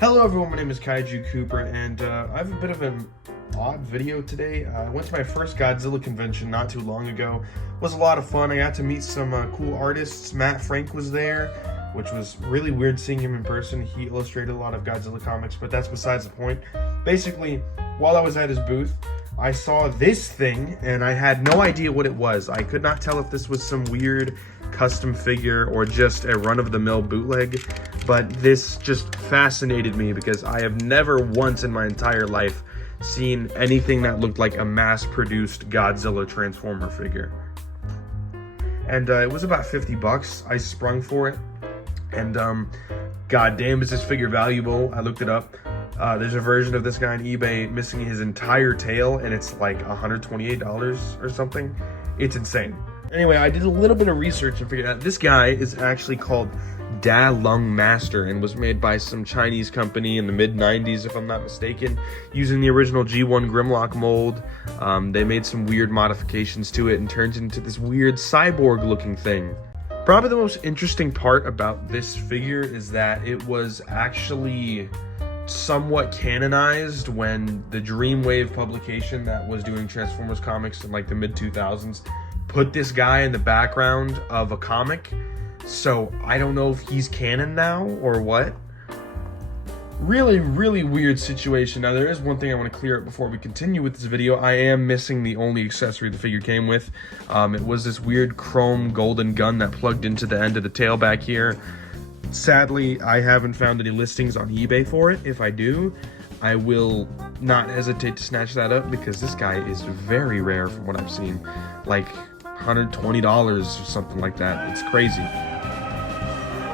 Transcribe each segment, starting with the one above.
Hello everyone, my name is Kaiju Cooper, and I have a bit of an odd video today. I went to my first Godzilla convention not too long ago. It was a lot of fun. I got to meet some cool artists. Matt Frank was there, which was really weird seeing him in person. He illustrated a lot of Godzilla comics, but that's besides the point. Basically, while I was at his booth, I saw this thing, and I had no idea what it was. I could not tell if this was some weird custom figure or just a run-of-the-mill bootleg, but this just fascinated me because I have never once in my entire life seen anything that looked like a mass-produced Godzilla Transformer figure. And it was about 50 bucks. I sprung for it, and goddamn, is this figure valuable. I looked it up. There's a version of this guy on eBay missing his entire tail, and it's like $128 or something. It's insane. Anyway, I did a little bit of research and figured out this guy is actually called Dalung Master and was made by some Chinese company in the mid-90s, if I'm not mistaken, using the original G1 Grimlock mold. They made some weird modifications to it and turned it into this weird cyborg-looking thing. Probably the most interesting part about this figure is that it was actually somewhat canonized when the Dreamwave publication that was doing Transformers comics in like the mid-2000s put this guy in the background of a comic. So I don't know if he's canon now or what. Really weird situation. Now there is one thing I want to clear up before we continue with this video. I am missing the only accessory the figure came with. It was this weird chrome golden gun that plugged into the end of the tail back here. Sadly, I haven't found any listings on eBay for it. If I do, I will not hesitate to snatch that up because this guy is very rare from what I've seen. Like $120 or something like that. It's crazy.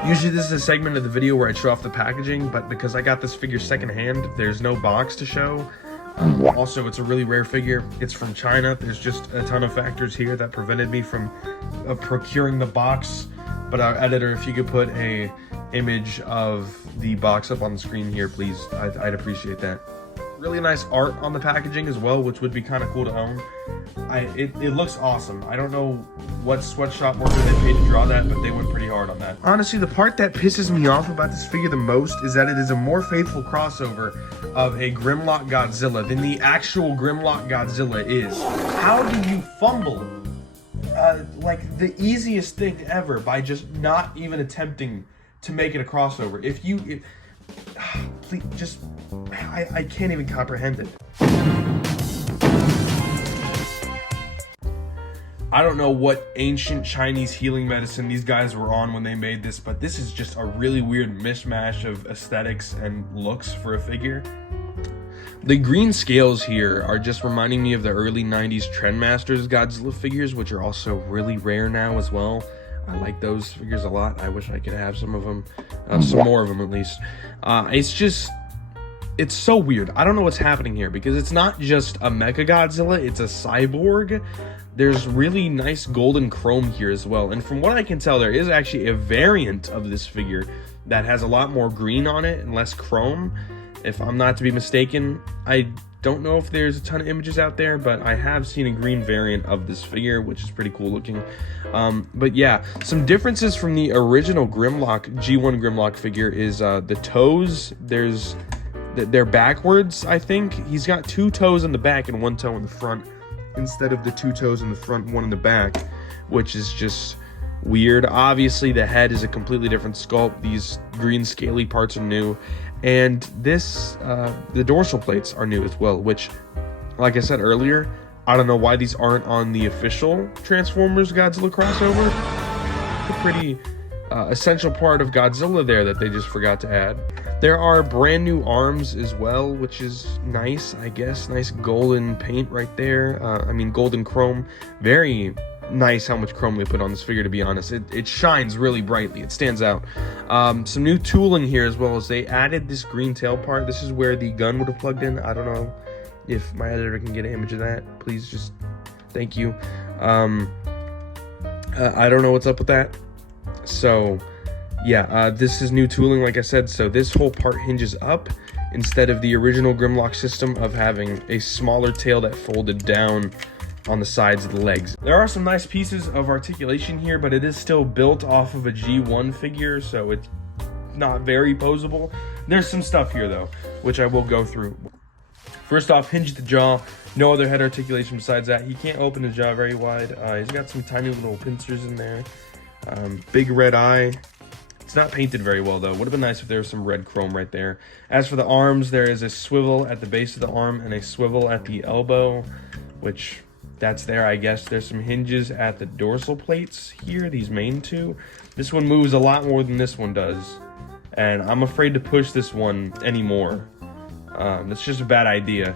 Usually this is a segment of the video where I show off the packaging, but because I got this figure secondhand, there's no box to show. Also, it's a really rare figure. It's from China. There's just a ton of factors here that prevented me from procuring the box. But our editor, if you could put a image of the box up on the screen here, please, I'd appreciate that. Really nice art on the packaging as well, which would be kind of cool to own. It looks awesome. I don't know what sweatshop worker they paid to draw that, but they went pretty hard on that. Honestly, the part that pisses me off about this figure the most is that it is a more faithful crossover of a Grimlock Godzilla than the actual Grimlock Godzilla is. How do you fumble like the easiest thing ever by just not even attempting to make it a crossover? Please, just, I can't even comprehend it. I don't know what ancient Chinese healing medicine these guys were on when they made this, but this is just a really weird mishmash of aesthetics and looks for a figure. The green scales here are just reminding me of the early 90s Trendmasters Godzilla figures, which are also really rare now as well. I like those figures a lot. I wish I could have some of them, some more of them at least. It's so weird. I don't know what's happening here because it's not just a Mecha Godzilla, it's a cyborg. There's really nice golden chrome here as well. And from what I can tell, there is actually a variant of this figure that has a lot more green on it and less chrome, if I'm not to be mistaken. I don't know if there's a ton of images out there, but I have seen a green variant of this figure, which is pretty cool looking. But yeah, some differences from the original Grimlock, G1 Grimlock figure is the toes. They're backwards, I think. He's got 2 toes in the back and 1 toe in the front, instead of the 2 toes in the front, 1 in the back, which is just weird. Obviously, the head is a completely different sculpt. These green scaly parts are new. And this, the dorsal plates are new as well, which, like I said earlier, I don't know why these aren't on the official Transformers Godzilla crossover. A pretty essential part of Godzilla there that they just forgot to add. There are brand new arms as well, which is nice, I guess. Nice golden paint right there. I mean, golden chrome. Very nice how much chrome they put on this figure, to be honest. It shines really brightly. It stands out. Some new tooling here as well, as they added this green tail part. This is where the gun would have plugged in. I don't know if my editor can get an image of that. Please, just thank you. I don't know what's up with that. So yeah, this is new tooling, like I said. So this whole part hinges up instead of the original Grimlock system of having a smaller tail that folded down on the sides of the legs. There are some nice pieces of articulation here, but it is still built off of a G1 figure, so it's not very posable. There's some stuff here though, which I will go through. First off, hinge the jaw. No other head articulation besides that. He can't open his jaw very wide. He's got some tiny little pincers in there. Big red eye. It's not painted very well though. Would have been nice if there was some red chrome right there. As for the arms, there is a swivel at the base of the arm and a swivel at the elbow, which that's there, I guess. There's some hinges at the dorsal plates here, these main two. This one moves a lot more than this one does, and I'm afraid to push this one anymore. That's just a bad idea.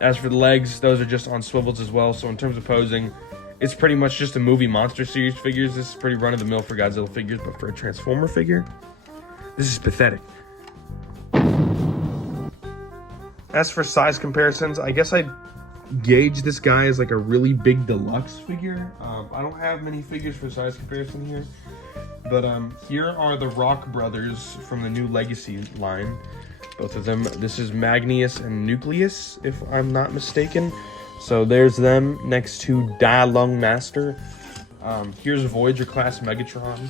As for the legs, those are just on swivels as well. So in terms of posing, it's pretty much just a movie monster series figures. This is pretty run-of-the-mill for Godzilla figures, but for a Transformer figure, this is pathetic. As for size comparisons, I guess I'd gauge this guy as like a really big deluxe figure. I don't have many figures for size comparison here, but here are the Rock Brothers from the new Legacy line. Both of them. This is Magnius and Nucleus, if I'm not mistaken. So there's them next to Dalung Master. Here's Voyager class Megatron.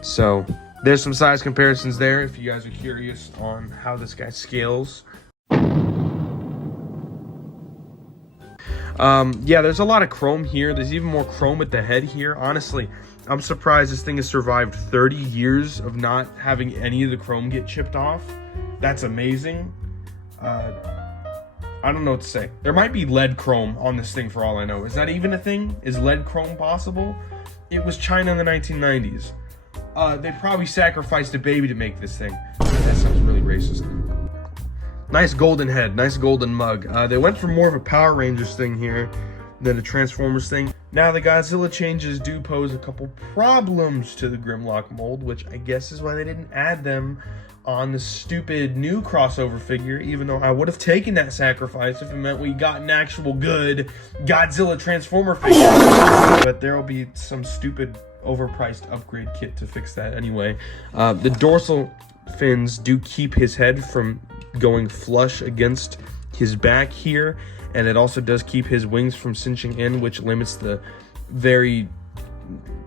So there's some size comparisons there if you guys are curious on how this guy scales. Yeah, there's a lot of chrome here. There's even more chrome at the head here. Honestly, I'm surprised this thing has survived 30 years of not having any of the chrome get chipped off. That's amazing. I don't know what to say. There might be lead chrome on this thing for all I know. Is that even a thing? Is lead chrome possible? It was China in the 1990s. They probably sacrificed a baby to make this thing. That sounds really racist. Nice golden head, nice golden mug. They went for more of a Power Rangers thing here than a Transformers thing. Now the Godzilla changes do pose a couple problems to the Grimlock mold, which I guess is why they didn't add them on the stupid new crossover figure, even though I would have taken that sacrifice if it meant we got an actual good Godzilla Transformer figure. But there will be some stupid overpriced upgrade kit to fix that anyway. The dorsal fins do keep his head from going flush against his back here, and it also does keep his wings from cinching in, which limits the very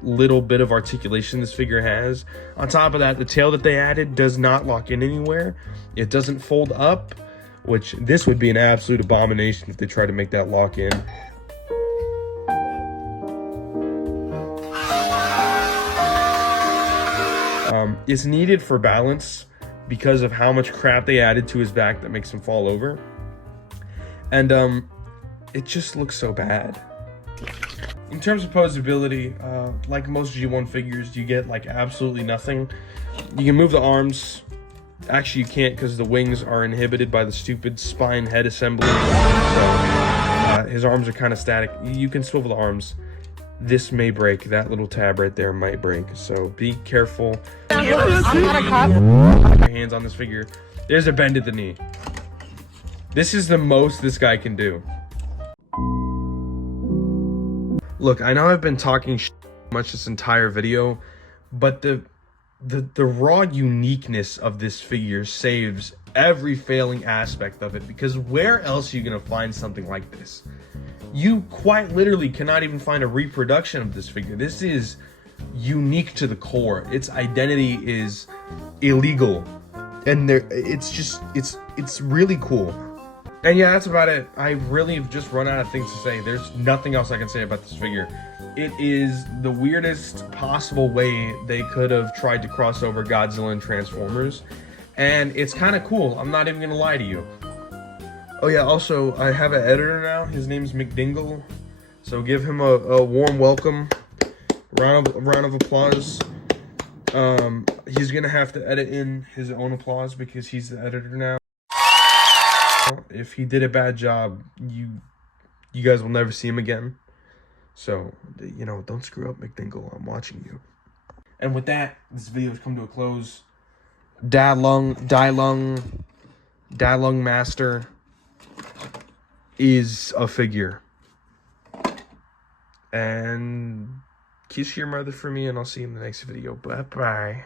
little bit of articulation this figure has. On top of that, the tail that they added does not lock in anywhere. It doesn't fold up, which this would be an absolute abomination if they tried to make that lock in. It's needed for balance because of how much crap they added to his back that makes him fall over. And it just looks so bad. In terms of posability, like most G1 figures, you get like absolutely nothing. You can move the arms. Actually, you can't because the wings are inhibited by the stupid spine head assembly. So his arms are kind of static. You can swivel the arms. This may break. That little tab right there might break. So be careful. I'm not a cop. Your hands on this figure. There's a bend at the knee. This is the most this guy can do. Look, I know I've been talking much this entire video, but the raw uniqueness of this figure saves every failing aspect of it, because where else are you going to find something like this? You quite literally cannot even find a reproduction of this figure. This is unique to the core. Its identity is illegal, and it's really cool. And yeah, that's about it. I really have just run out of things to say. There's nothing else I can say about this figure. It is the weirdest possible way they could have tried to cross over Godzilla and Transformers, and it's kind of cool. I'm not even gonna lie to you. Oh yeah, also, I have an editor now. His name's McDingle. So give him a warm welcome. Round of applause. He's gonna have to edit in his own applause because he's the editor now. If he did a bad job, you guys will never see him again. So, you know, don't screw up, McDingle. I'm watching you. And with that, this video has come to a close. Dalung Master is a figure. And kiss your mother for me, and I'll see you in the next video. Bye-bye.